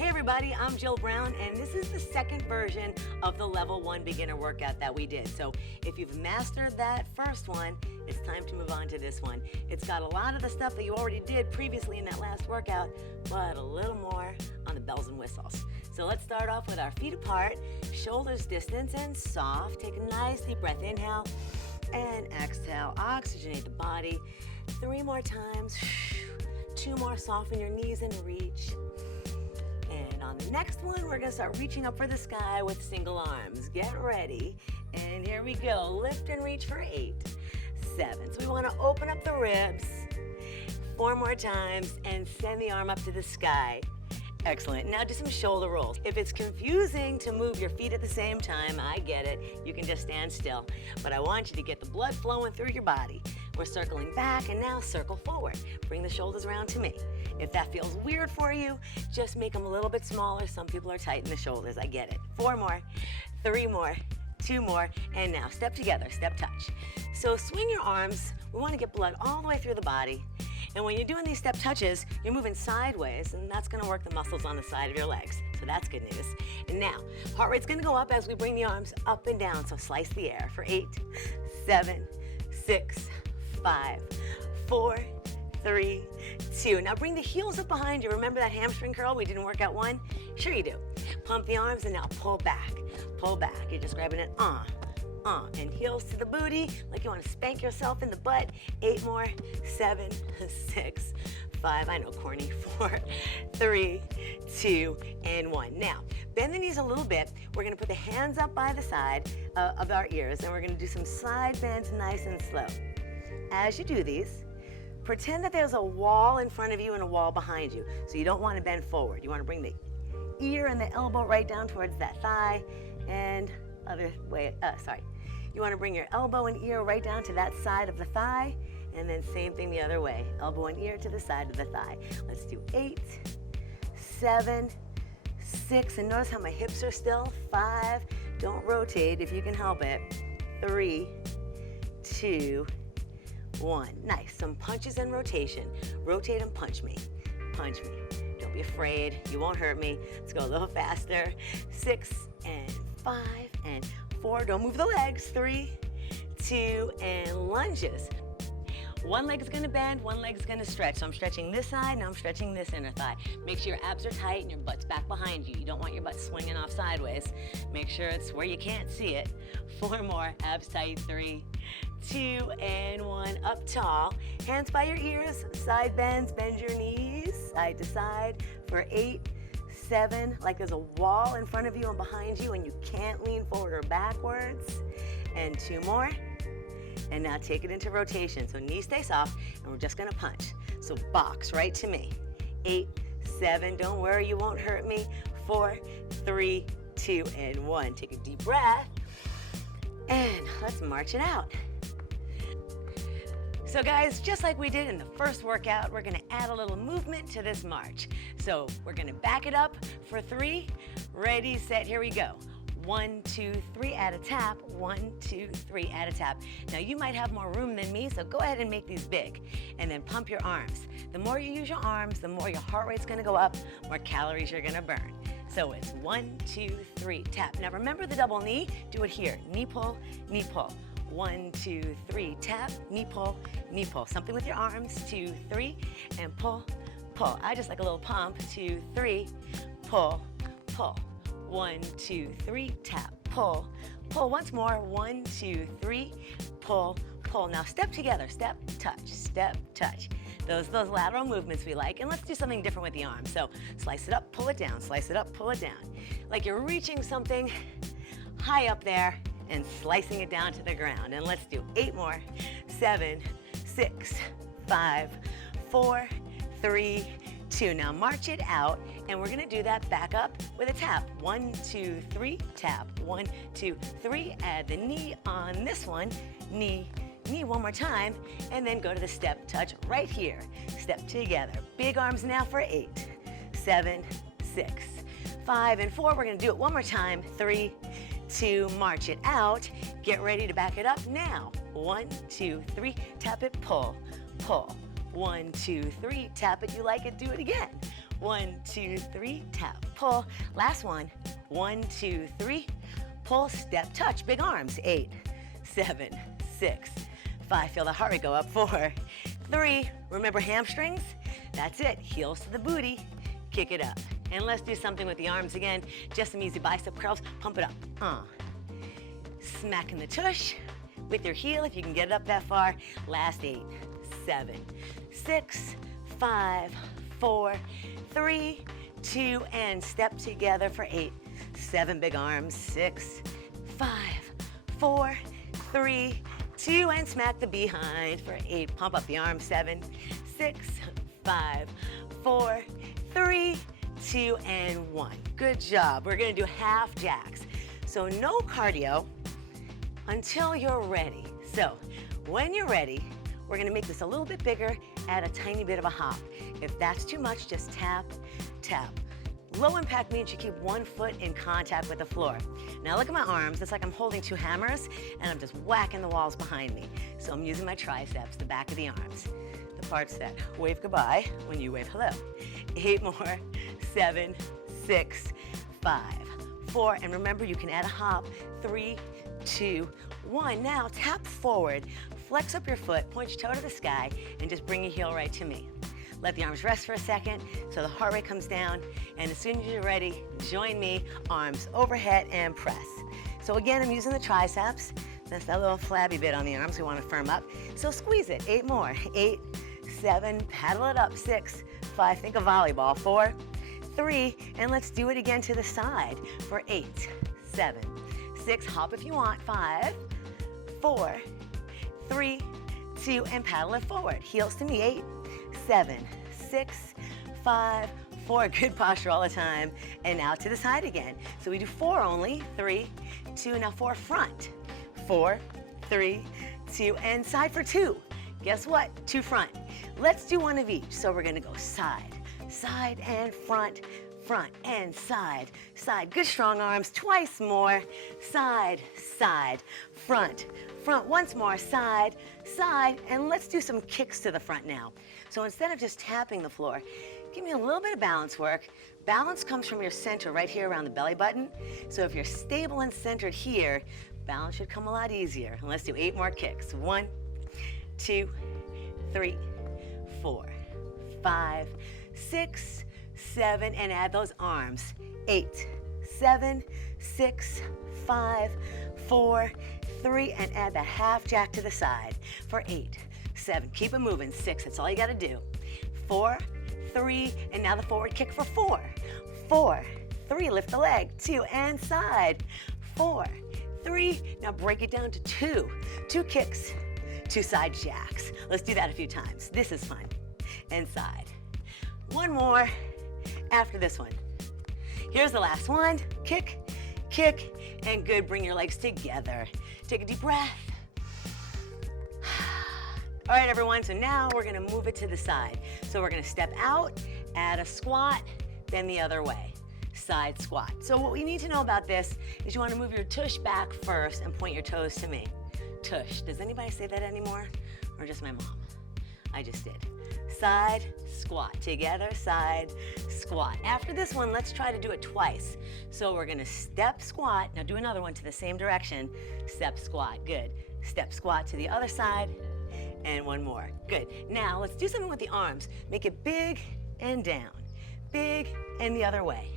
Hey everybody, I'm Jill Brown, and this is the second version of the level 1 beginner workout that we did. So if you've mastered that first one, it's time to move on to this one. It's got a lot of the stuff that you already did previously in that last workout, but a little more on the bells and whistles. So let's start off with our feet apart, shoulders distance and soft. Take a nice deep breath, inhale and exhale. Oxygenate the body. 3 more times. 2 more, soften your knees and reach. And on the next one, we're gonna start reaching up for the sky with single arms. Get ready. And here we go. Lift and reach for 8, 7. So we wanna open up the ribs. 4 more times and send the arm up to the sky. Excellent. Now do some shoulder rolls. If it's confusing to move your feet at the same time, I get it. You can just stand still. But I want you to get the blood flowing through your body. We're circling back and now circle forward. Bring the shoulders around to me. If that feels weird for you, just make them a little bit smaller. Some people are tight in the shoulders. I get it. 4 more, 3 more, 2 more, and now step together, step touch. So swing your arms. We want to get blood all the way through the body. And when you're doing these step touches, you're moving sideways, and that's gonna work the muscles on the side of your legs. So that's good news. And now, heart rate's gonna go up as we bring the arms up and down. So slice the air for 8, 7, 6, 5, 4, 3, 2. Now bring the heels up behind you. Remember that hamstring curl we didn't work out one? Sure you do. Pump the arms and now pull back. Pull back. You're just grabbing it and heels to the booty, like you want to spank yourself in the butt. 8 more, 7, 6, 5, I know, corny, 4, 3, 2, and 1. Now, bend the knees a little bit. We're gonna put the hands up by the side of our ears, and we're gonna do some side bends nice and slow. As you do these, pretend that there's a wall in front of you and a wall behind you. So you don't want to bend forward. You want to bring the ear and the elbow right down towards that thigh, and other way, You want to bring your elbow and ear right down to that side of the thigh, and then same thing the other way. Elbow and ear to the side of the thigh. Let's do 8, 7, 6, and notice how my hips are still. 5, don't rotate if you can help it. 3, 2, 1. Nice, some punches and rotation. Rotate and punch me. Punch me. Don't be afraid, you won't hurt me. Let's go a little faster. 6 and 5 and 4, don't move the legs. 3, 2, and lunges. One leg's gonna bend, one leg's gonna stretch. So I'm stretching this side, now I'm stretching this inner thigh. Make sure your abs are tight and your butt's back behind you. You don't want your butt swinging off sideways. Make sure it's where you can't see it. 4 more, abs tight. 3, 2, and 1, up tall. Hands by your ears, side bends, bend your knees, side to side for 8, 7, like there's a wall in front of you and behind you and you can't lean forward or backwards. And 2 more. And now take it into rotation. So knees stay soft and we're just gonna punch. So box right to me. 8, 7, don't worry, you won't hurt me. 4, 3, 2, and 1. Take a deep breath. And let's march it out. So guys, just like we did in the first workout, we're gonna add a little movement to this march. So we're gonna back it up for 3. Ready, set, here we go. 1, 2, 3, add a tap. 1, 2, 3, add a tap. Now you might have more room than me, so go ahead and make these big. And then pump your arms. The more you use your arms, the more your heart rate's gonna go up, more calories you're gonna burn. So it's 1, 2, 3, tap. Now remember the double knee? Do it here. Knee pull, knee pull. 1, 2, 3, tap, knee pull, knee pull. Something with your arms. 2, 3, and pull, pull. I just like a little pump. 2, 3, pull, pull. 1, 2, 3, tap, pull, pull. Once more. 1, 2, 3, pull, pull. Now step together, step, touch. Those lateral movements we like. And let's do something different with the arms. So slice it up, pull it down, slice it up, pull it down. Like you're reaching something high up there and slicing it down to the ground. And let's do 8 more. 7, 6, 5, 4, 3, 2. Now march it out, and we're gonna do that back up with a tap. 1, 2, 3, tap. 1, 2, 3, add the knee on this one. Knee, knee one more time, and then go to the step touch right here. Step together. Big arms now for 8, 7, 6, 5, and 4. We're gonna do it one more time. 3, 2, march it out. Get ready to back it up now. 1, 2, 3, tap it, pull, pull. 1, 2, 3, tap it, you like it, do it again. 1, 2, 3, tap, pull. Last one. 1, 2, 3, pull, step, touch, big arms. 8, 7, 6, 5. Feel the heart rate go up. 4, 3. Remember hamstrings? That's it. Heels to the booty. Kick it up. And let's do something with the arms again. Just some easy bicep curls. Pump it up. Smacking the tush with your heel if you can get it up that far. Last 8, 7, 6, 5, 4, 3, 2, and step together for 8, 7, big arms. 6, 5, 4, 3, 2, and smack the behind for 8. Pump up the arms. 7, 6, 5, 4, 3, 2, and 1. Good job. We're gonna do half jacks. So no cardio until you're ready. So when you're ready, we're gonna make this a little bit bigger, add a tiny bit of a hop. If that's too much, just tap, tap. Low impact means you keep one foot in contact with the floor. Now look at my arms. It's like I'm holding 2 hammers and I'm just whacking the walls behind me. So I'm using my triceps, the back of the arms, the parts that wave goodbye when you wave hello. 8 more, 7, 6, 5, 4, and remember you can add a hop. 3, 2, 1. Now tap forward, flex up your foot, point your toe to the sky, and just bring your heel right to me. Let the arms rest for a second so the heart rate comes down, and as soon as you're ready, join me, arms overhead and press. So again, I'm using the triceps. That's that little flabby bit on the arms we want to firm up. So squeeze it. 8 more. 8, 7, paddle it up. 6, 5, think of volleyball. 4, 3, and let's do it again to the side for 8, 7, 6, hop if you want. 5, 4, 3, 2, and paddle it forward. Heels to me. 8, 7, 6, 5, 4. Good posture all the time. And now to the side again. So we do 4 only. 3, 2, now 4 front. 4, 3, 2, and side for 2. Guess what? 2 front. Let's do one of each. So we're gonna go side, side and front, front and side, side. Good strong arms. Twice more. Side, side, front, front. Once more. Side, side. And let's do some kicks to the front now. So instead of just tapping the floor, give me a little bit of balance work. Balance comes from your center right here around the belly button. So if you're stable and centered here, balance should come a lot easier. And let's do 8 more kicks. 1, 2, 3, 4, 5, 6, 7, and add those arms. 8, 7, 6, 5, 4, 3, and add the half jack to the side for 8, 7. Keep it moving. 6, that's all you gotta do. 4, 3, and now the forward kick for 4. 4, 3, lift the leg. 2, and side. 4, 3, now break it down to 2. 2 kicks, 2 side jacks. Let's do that a few times. This is fun. And side. 1 more after this one. Here's the last one. Kick, kick, and good. Bring your legs together. Take a deep breath. All right, everyone, so now we're gonna move it to the side. So we're gonna step out, add a squat, then the other way. Side squat. So what we need to know about this is you wanna move your tush back first and point your toes to me. Tush. Does anybody say that anymore? Or just my mom? I just did. Side squat. Together, side squat. After this one, let's try to do it twice. So we're gonna step squat. Now do another one to the same direction. Step squat. Good. Step squat to the other side. And 1 more. Good. Now let's do something with the arms. Make it big and down. Big and the other way.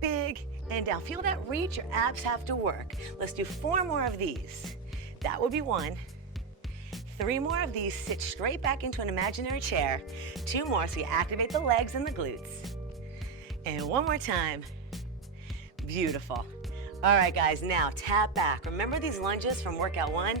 Big and down. Feel that reach, your abs have to work. Let's do 4 more of these. That would be 1. 3 more of these. Sit straight back into an imaginary chair. 2 more so you activate the legs and the glutes. And 1 more time. Beautiful. All right, guys, now tap back. Remember these lunges from workout 1?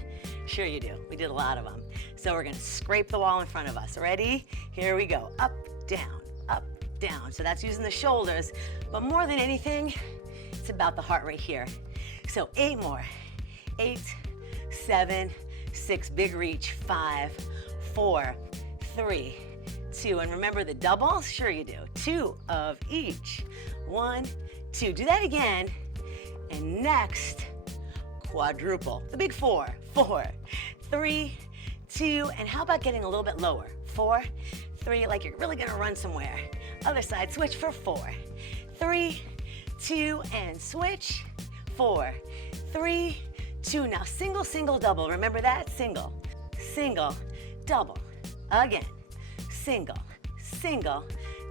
Sure you do. We did a lot of them. So we're gonna scrape the wall in front of us. Ready? Here we go. Up, down, up, down. So that's using the shoulders, but more than anything, it's about the heart rate here. So 8 more. 8, 7, 6, big reach. 5, 4, 3, 2. And remember the doubles? Sure you do. 2 of each. 1, 2. Do that again. And next, quadruple. The big 4. 4, 3, 2, and how about getting a little bit lower? 4, 3, like you're really gonna run somewhere. Other side, switch for 4, 3, 2, and switch. 4, 3, 2. Now single, single, double. Remember that? Single, single, double. Again, single, single,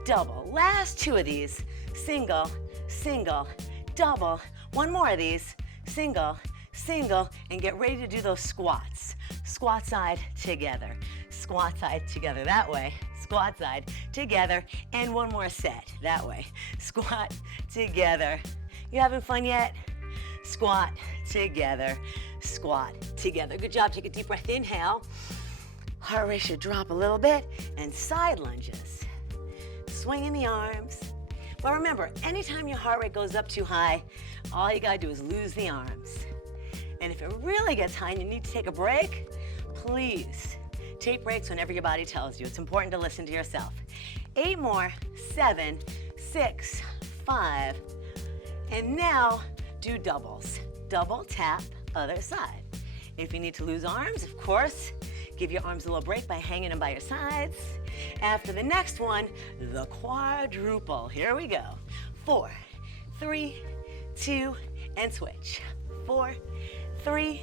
double. Last 2 of these, single, single, double. 1 more of these, single, single, and get ready to do those squats. Squat side together, squat side together that way, squat side together, and 1 more set that way. Squat together. You having fun yet? Squat together, squat together. Good job. Take a deep breath. Inhale. Heart rate should drop a little bit, and side lunges. Swinging the arms. But remember, anytime your heart rate goes up too high, all you gotta do is lose the arms. And if it really gets high and you need to take a break, please take breaks whenever your body tells you. It's important to listen to yourself. 8 more, 7, 6, 5, and now do doubles. Double tap, other side. If you need to lose arms, of course, give your arms a little break by hanging them by your sides. After the next one, the quadruple. Here we go. 4, 3, 2, and switch. 4, 3,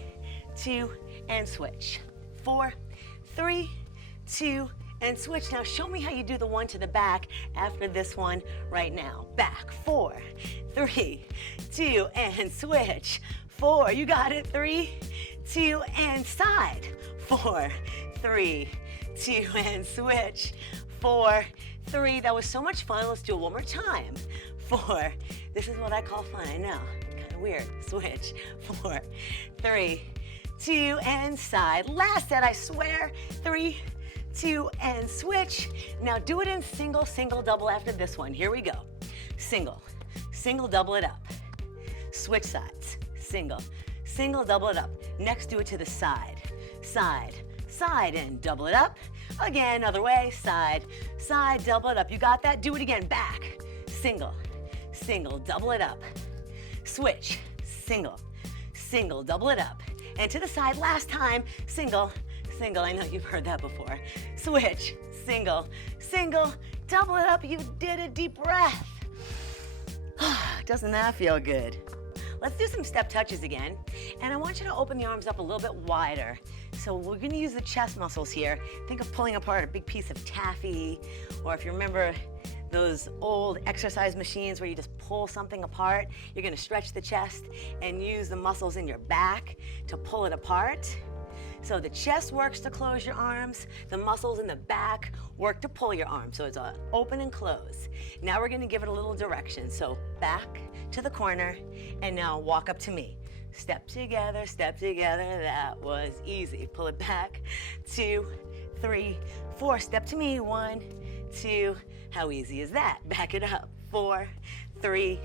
2, and switch. 4, 3, 2, and switch. Now show me how you do the one to the back after this one right now. Back, 4, 3, 2, and switch. 4, you got it. 3, 2, and side. 4, 3, 2, and switch. 4, 3. That was so much fun. Let's do it one more time. 4. This is what I call fun. I know. Kind of weird. Switch. 4, 3, 2, and side. Last set, I swear. 3, 2, and switch. Now do it in single, single, double after this one. Here we go. Single, single, double it up. Switch sides. Single, single, double it up. Next, do it to the side. Side, side, and double it up. Again, other way, side, side, double it up. You got that? Do it again, back. Single, single, double it up. Switch, single, single, double it up. And to the side, last time, single, single. I know you've heard that before. Switch, single, single, double it up. You did it. Deep breath. Doesn't that feel good? Let's do some step touches again. And I want you to open the arms up a little bit wider. So we're gonna use the chest muscles here. Think of pulling apart a big piece of taffy, or if you remember those old exercise machines where you just pull something apart, you're gonna stretch the chest and use the muscles in your back to pull it apart. So the chest works to close your arms, the muscles in the back work to pull your arms. So it's a open and close. Now we're gonna give it a little direction. So back to the corner, and now walk up to me. Step together, that was easy. Pull it back, 2, 3, 4, step to me, 1, 2, how easy is that? Back it up, 4, 3,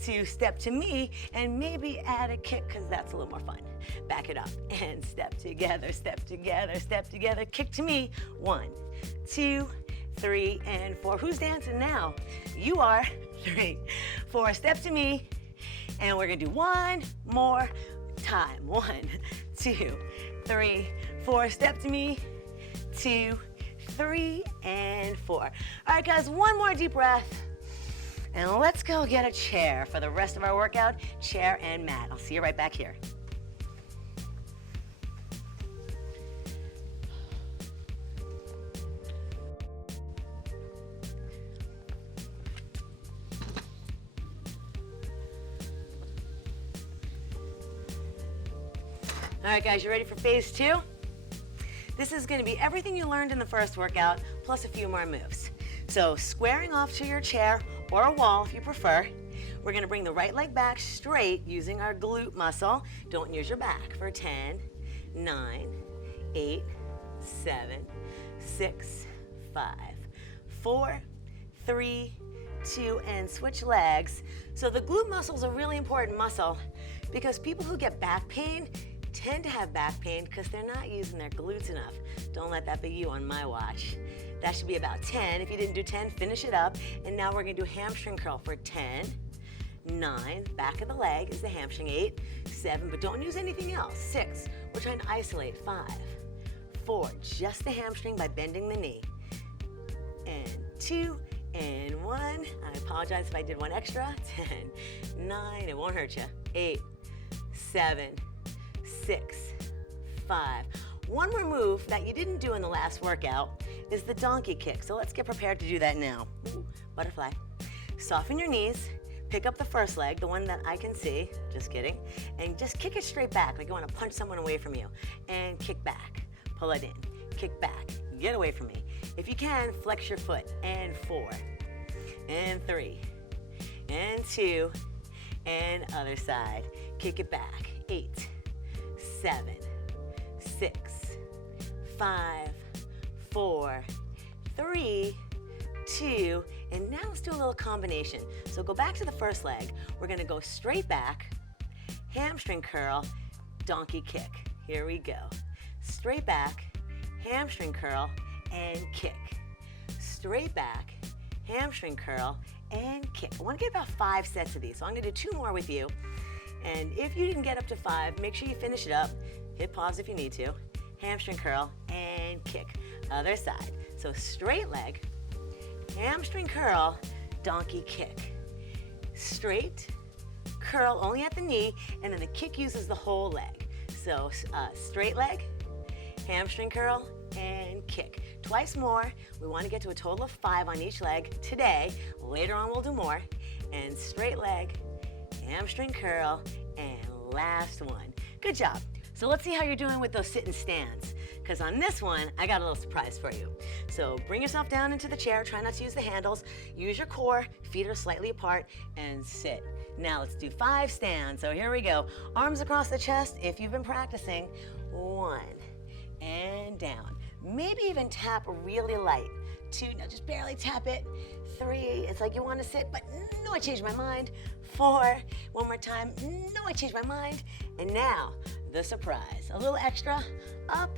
2, step to me, and maybe add a kick, because that's a little more fun. Back it up, and step together, kick to me, 1, 2, 3, and 4. Who's dancing now? You are. 3, 4, step to me, and we're gonna do one more time. 1, 2, 3, 4, step to me, 2, 3, and 4. All right, guys, one more deep breath, and let's go get a chair for the rest of our workout, chair and mat. I'll see you right back here. All right, guys, you ready for phase 2? This is gonna be everything you learned in the first workout, plus a few more moves. So squaring off to your chair or a wall if you prefer. We're gonna bring the right leg back straight using our glute muscle. Don't use your back for 10, 9, 8, 7, 6, 5, 4, 3, 2, and switch legs. So the glute muscle is a really important muscle because people who get back pain tend to have back pain because they're not using their glutes enough. Don't let that be you on my watch. That should be about 10. If you didn't do 10, finish it up. And now we're gonna do hamstring curl for 10, 9, back of the leg is the hamstring, 8, 7, but don't use anything else, 6, we're trying to isolate, 5, 4, just the hamstring by bending the knee, and 2, and 1. I apologize if I did one extra. 10, 9, it won't hurt you. 8, 7, 6, 5. One more move that you didn't do in the last workout is the donkey kick. So let's get prepared to do that now. Ooh, butterfly. Soften your knees. Pick up the first leg, the one that I can see, just kidding, and just kick it straight back like you want to punch someone away from you. And kick back, pull it in, kick back, get away from me. If you can, flex your foot. And 4, and 3, and 2, and other side. Kick it back. 8, 7, 6, 5, 4, 3, 2, and now let's do a little combination. So go back to the first leg. We're gonna go straight back, hamstring curl, donkey kick. Here we go. Straight back, hamstring curl, and kick. Straight back, hamstring curl, and kick. I wanna get about 5 sets of these, so I'm gonna do 2 more with you. And if you didn't get up to 5, make sure you finish it up. Hit pause if you need to. Hamstring curl, and kick. Other side. So straight leg, hamstring curl, donkey kick. Straight, curl only at the knee, and then the kick uses the whole leg. So straight leg, hamstring curl, and kick. Twice more. We want to get to a total of 5 on each leg today. Later on we'll do more. And straight leg, hamstring curl, and last one. Good job. So let's see how you're doing with those sit and stands, because on this one, I got a little surprise for you. So bring yourself down into the chair, try not to use the handles, use your core, feet are slightly apart, and sit. Now let's do 5 stands. So here we go. Arms across the chest if you've been practicing. 1, and down. Maybe even tap really light. 2, now just barely tap it. 3, it's like you want to sit, but no, I changed my mind. 4, one more time, no, I changed my mind. And now, the surprise. A little extra, up,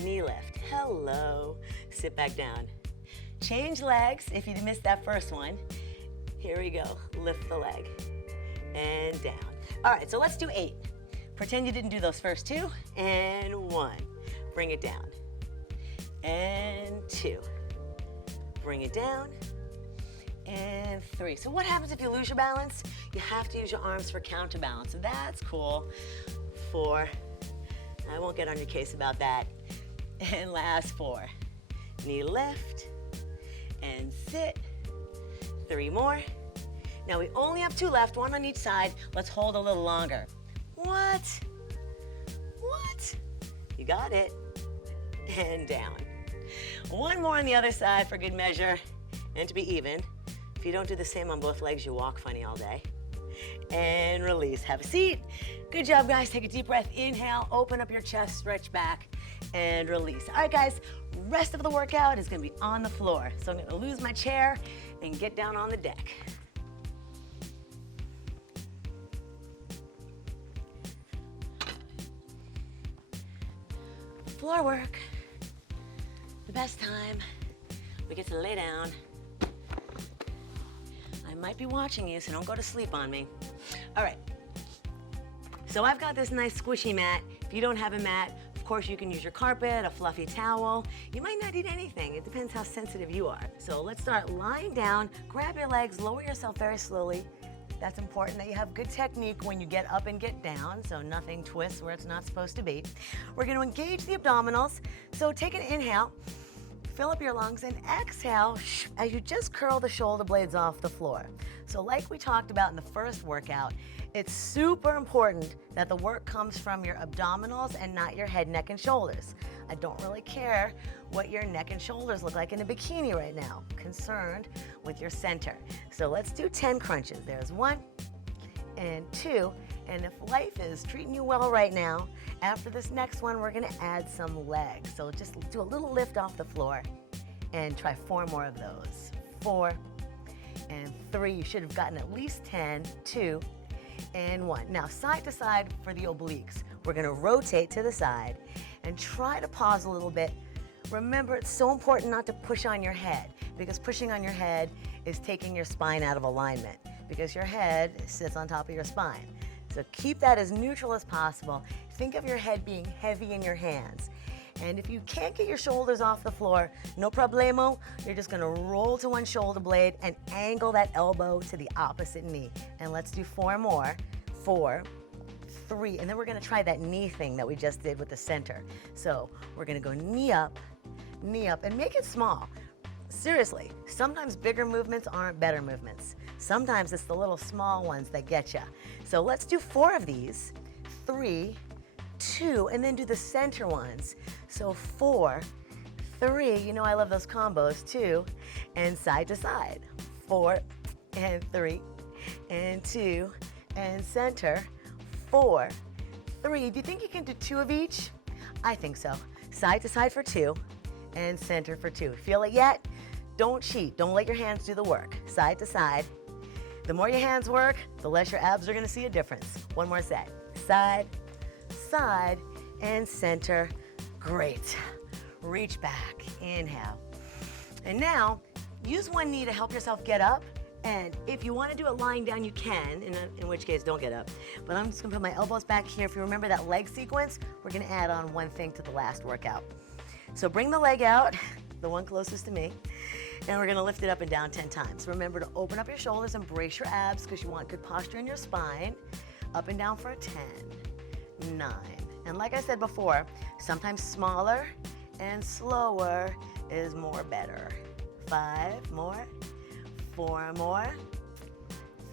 knee lift. Hello. Sit back down. Change legs if you missed that first one. Here we go. Lift the leg and down. All right, so let's do 8. Pretend you didn't do those first 2. And 1. Bring it down. And 2. Bring it down. And 3. So what happens if you lose your balance? You have to use your arms for counterbalance. That's cool. 4. I won't get on your case about that. And last 4. Knee lift and sit. 3 more. Now we only have 2 left, 1 on each side. Let's hold a little longer. What? What? You got it. And down. 1 more on the other side for good measure. And to be even, if you don't do the same on both legs, you walk funny all day. And release. Have a seat. Good job, guys. Take a deep breath. Inhale, open up your chest, stretch back, and release. All right, guys, rest of the workout is gonna be on the floor. So I'm gonna lose my chair and get down on the deck. Floor work, the best time. We get to lay down. I might be watching you, so don't go to sleep on me. All right, so I've got this nice squishy mat. If you don't have a mat, of course you can use your carpet, a fluffy towel. You might not need anything. It depends how sensitive you are. So let's start lying down, grab your legs, lower yourself very slowly. That's important that you have good technique when you get up and get down, so nothing twists where it's not supposed to be. We're gonna engage the abdominals. So take an inhale, fill up your lungs, and exhale as you just curl the shoulder blades off the floor. So like we talked about in the first workout, it's super important that the work comes from your abdominals and not your head, neck, and shoulders. I don't really care what your neck and shoulders look like in a bikini right now. I'm concerned with your center. So let's do 10 crunches. There's 1 and 2. And if life is treating you well right now, after this next one, we're gonna add some legs. So just do a little lift off the floor and try 4 more of those. 4 and 3. You should have gotten at least 10, 2, and 1. Now, side to side for the obliques. We're gonna rotate to the side and try to pause a little bit. Remember, it's so important not to push on your head, because pushing on your head is taking your spine out of alignment, because your head sits on top of your spine. So keep that as neutral as possible. Think of your head being heavy in your hands. And if you can't get your shoulders off the floor, no problemo. You're just gonna roll to one shoulder blade and angle that elbow to the opposite knee. And let's do 4 more. 4, 3, and then we're gonna try that knee thing that we just did with the center. So we're gonna go knee up, and make it small. Seriously, sometimes bigger movements aren't better movements. Sometimes it's the little small ones that get you. So let's do 4 of these. 3, 2, and then do the center ones. So 4, 3, you know I love those combos, 2, and side to side. 4, and 3, and 2, and center. 4, 3. Do you think you can do 2 of each? I think so. Side to side for 2, and center for 2. Feel it yet? Don't cheat. Don't let your hands do the work. Side to side. The more your hands work, the less your abs are going to see a difference. One more set. Side, side, and center. Great. Reach back. Inhale. And now, use one knee to help yourself get up. And if you want to do it lying down, you can, in which case, don't get up. But I'm just going to put my elbows back here. If you remember that leg sequence, we're going to add on one thing to the last workout. So bring the leg out, the one closest to me, and we're gonna lift it up and down 10 times. Remember to open up your shoulders and brace your abs because you want good posture in your spine. Up and down for a 10, 9. And like I said before, sometimes smaller and slower is more better. 5 more, 4 more,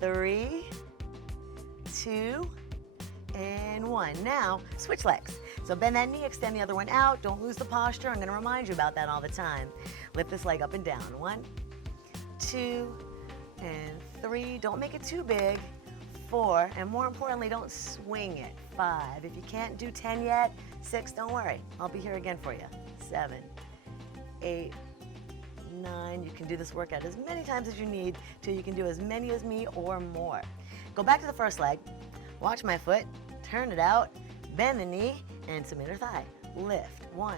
3, 2, and 1. Now, switch legs. So bend that knee, extend the other one out. Don't lose the posture. I'm going to remind you about that all the time. Lift this leg up and down. 1, 2, and 3. Don't make it too big. 4, and more importantly, don't swing it. 5. If you can't do 10 yet, 6, don't worry. I'll be here again for you. 7, 8, 9. You can do this workout as many times as you need till you can do as many as me or more. Go back to the first leg. Watch my foot. Turn it out. Bend the knee and some inner thigh. Lift. 1,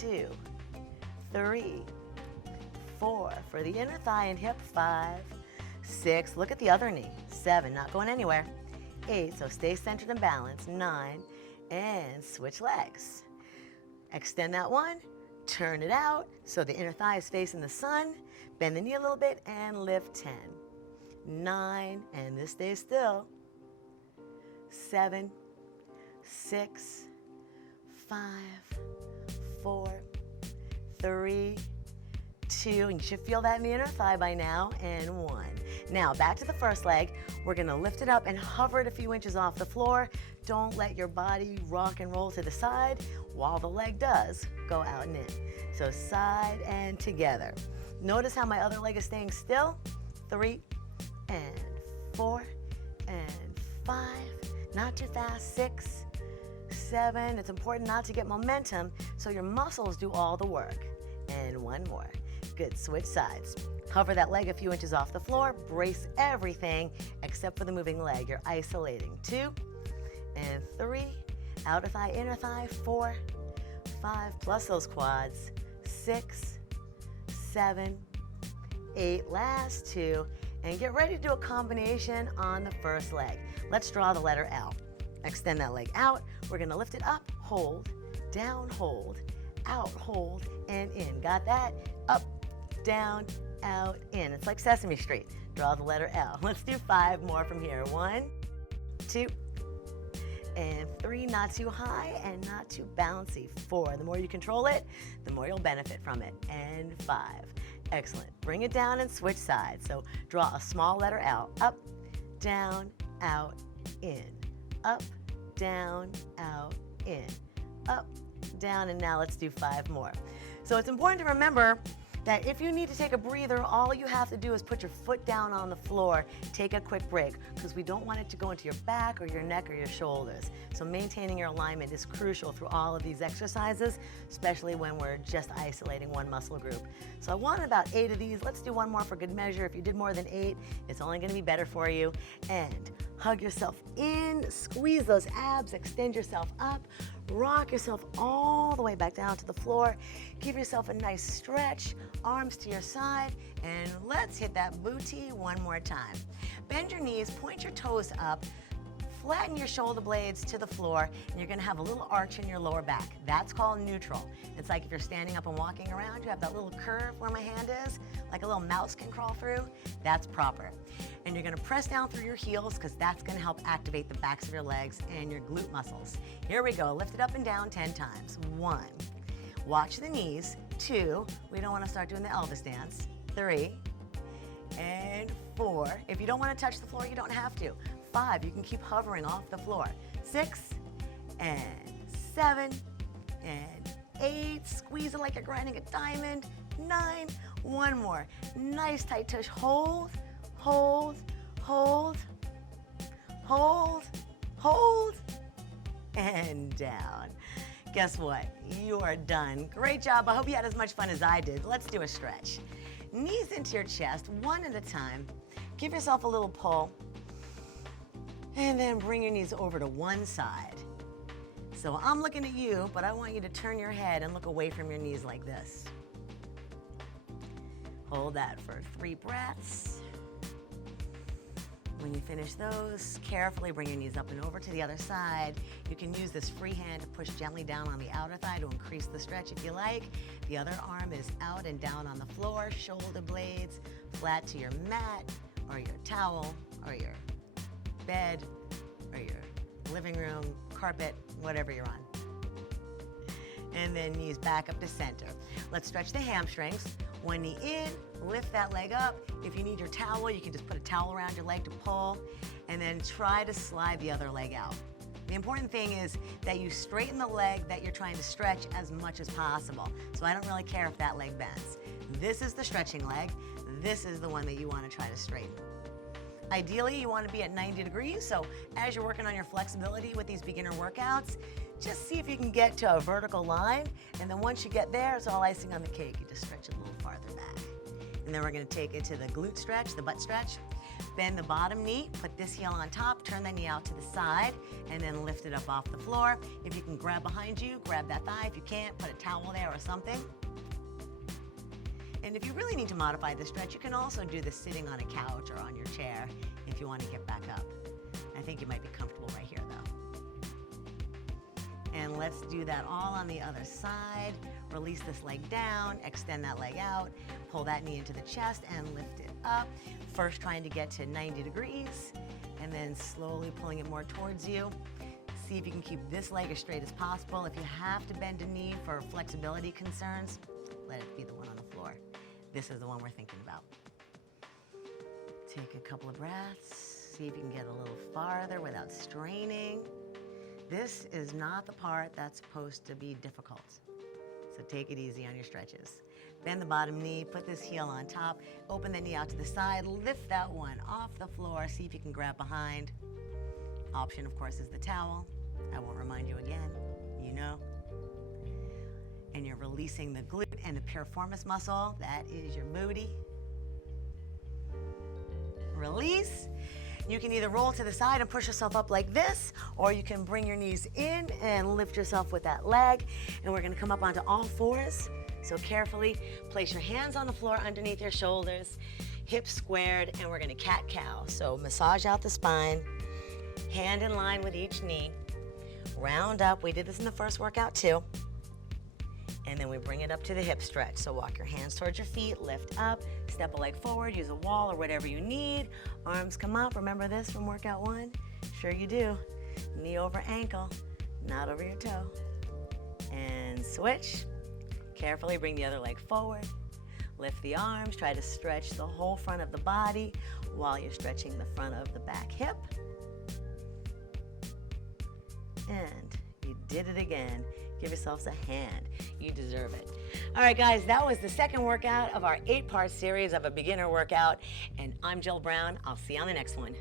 2, 3, 4. For the inner thigh and hip. 5, 6. Look at the other knee. 7. Not going anywhere. 8. So stay centered and balanced. 9. And switch legs. Extend that one. Turn it out so the inner thigh is facing the sun. Bend the knee a little bit and lift. 10, 9, and this stays still. 7, 6, 5, 4, 3, 2, and you should feel that in the inner thigh by now, and 1. Now back to the first leg. We're gonna lift it up and hover it a few inches off the floor. Don't let your body rock and roll to the side while the leg does go out and in. So side and together. Notice how my other leg is staying still. 3 and 4 and 5. Not too fast. 6, 7. It's important not to get momentum so your muscles do all the work. And 1 more. Good. Switch sides. Hover that leg a few inches off the floor. Brace everything except for the moving leg. You're isolating. 2 and 3. Outer thigh, inner thigh. 4, 5. Plus those quads. 6, 7, 8. Last 2. And get ready to do a combination on the first leg. Let's draw the letter L. Extend that leg out. We're going to lift it up, hold, down, hold, out, hold, and in. Got that? Up, down, out, in. It's like Sesame Street. Draw the letter L. Let's do 5 more from here. 1, 2, and 3. Not too high and not too bouncy. 4. The more you control it, the more you'll benefit from it. And 5. Excellent. Bring it down and switch sides. So draw a small letter L. Up, down, out, in. Up, down, out, in. Up, down, and now let's do 5 more. So it's important to remember that if you need to take a breather, all you have to do is put your foot down on the floor, take a quick break, because we don't want it to go into your back or your neck or your shoulders. So maintaining your alignment is crucial through all of these exercises, especially when we're just isolating one muscle group. So I wanted about 8 of these. Let's do 1 more for good measure. If you did more than 8, it's only going to be better for you. And hug yourself in, squeeze those abs, extend yourself up, rock yourself all the way back down to the floor. Give yourself a nice stretch, arms to your side, and let's hit that booty 1 more time. Bend your knees, point your toes up, flatten your shoulder blades to the floor, and you're gonna have a little arch in your lower back. That's called neutral. It's like if you're standing up and walking around, you have that little curve where my hand is, like a little mouse can crawl through. That's proper. And you're gonna press down through your heels because that's gonna help activate the backs of your legs and your glute muscles. Here we go, lift it up and down 10 times. 1, watch the knees. 2, we don't wanna start doing the Elvis dance. 3, and 4. If you don't wanna touch the floor, you don't have to. 5, you can keep hovering off the floor. 6, and 7, and 8, squeeze it like you're grinding a diamond. 9, one more. Nice tight tush, hold, hold, hold, hold, hold, and down. Guess what? You are done. Great job. I hope you had as much fun as I did. Let's do a stretch. Knees into your chest, one at a time. Give yourself a little pull. And then bring your knees over to one side. So I'm looking at you, but I want you to turn your head and look away from your knees like this. Hold that for 3 breaths. When you finish those, carefully bring your knees up and over to the other side. You can use this free hand to push gently down on the outer thigh to increase the stretch if you like. The other arm is out and down on the floor, shoulder blades flat to your mat or your towel or your bed or your living room, carpet, whatever you're on. And then knees back up to center. Let's stretch the hamstrings. One knee in, lift that leg up. If you need your towel, you can just put a towel around your leg to pull, and then try to slide the other leg out. The important thing is that you straighten the leg that you're trying to stretch as much as possible. So I don't really care if that leg bends. This is the stretching leg. This is the one that you want to try to straighten. Ideally, you want to be at 90 degrees, so as you're working on your flexibility with these beginner workouts, just see if you can get to a vertical line, and then once you get there, it's all icing on the cake. You just stretch it a little farther back. And then we're going to take it to the glute stretch, the butt stretch. Bend the bottom knee, put this heel on top, turn that knee out to the side, and then lift it up off the floor. If you can grab behind you, grab that thigh. If you can't, put a towel there or something. And if you really need to modify the stretch, you can also do this sitting on a couch or on your chair if you want to get back up. I think you might be comfortable right here though. And let's do that all on the other side. Release this leg down, extend that leg out, pull that knee into the chest and lift it up. First trying to get to 90 degrees and then slowly pulling it more towards you. See if you can keep this leg as straight as possible. If you have to bend a knee for flexibility concerns, let it be the one on the floor. This is the one we're thinking about. Take a couple of breaths. See if you can get a little farther without straining. This is not the part that's supposed to be difficult. So take it easy on your stretches. Bend the bottom knee, put this heel on top, open the knee out to the side, lift that one off the floor, see if you can grab behind. Option, of course, is the towel. I won't remind you again, you know. And you're releasing the glute and the piriformis muscle. That is your booty. Release. You can either roll to the side and push yourself up like this, or you can bring your knees in and lift yourself with that leg. And we're gonna come up onto all fours. So carefully place your hands on the floor underneath your shoulders, hips squared, and we're gonna cat-cow. So massage out the spine, hand in line with each knee, round up. We did this in the first workout too. And then we bring it up to the hip stretch. So walk your hands towards your feet, lift up, step a leg forward, use a wall or whatever you need. Arms come up. Remember this from workout 1? Sure you do. Knee over ankle, not over your toe. And switch. Carefully bring the other leg forward. Lift the arms. Try to stretch the whole front of the body while you're stretching the front of the back hip. And you did it again. Give yourselves a hand. You deserve it. All right, guys, that was the second workout of our 8-part series of a beginner workout. And I'm Jill Brown. I'll see you on the next one.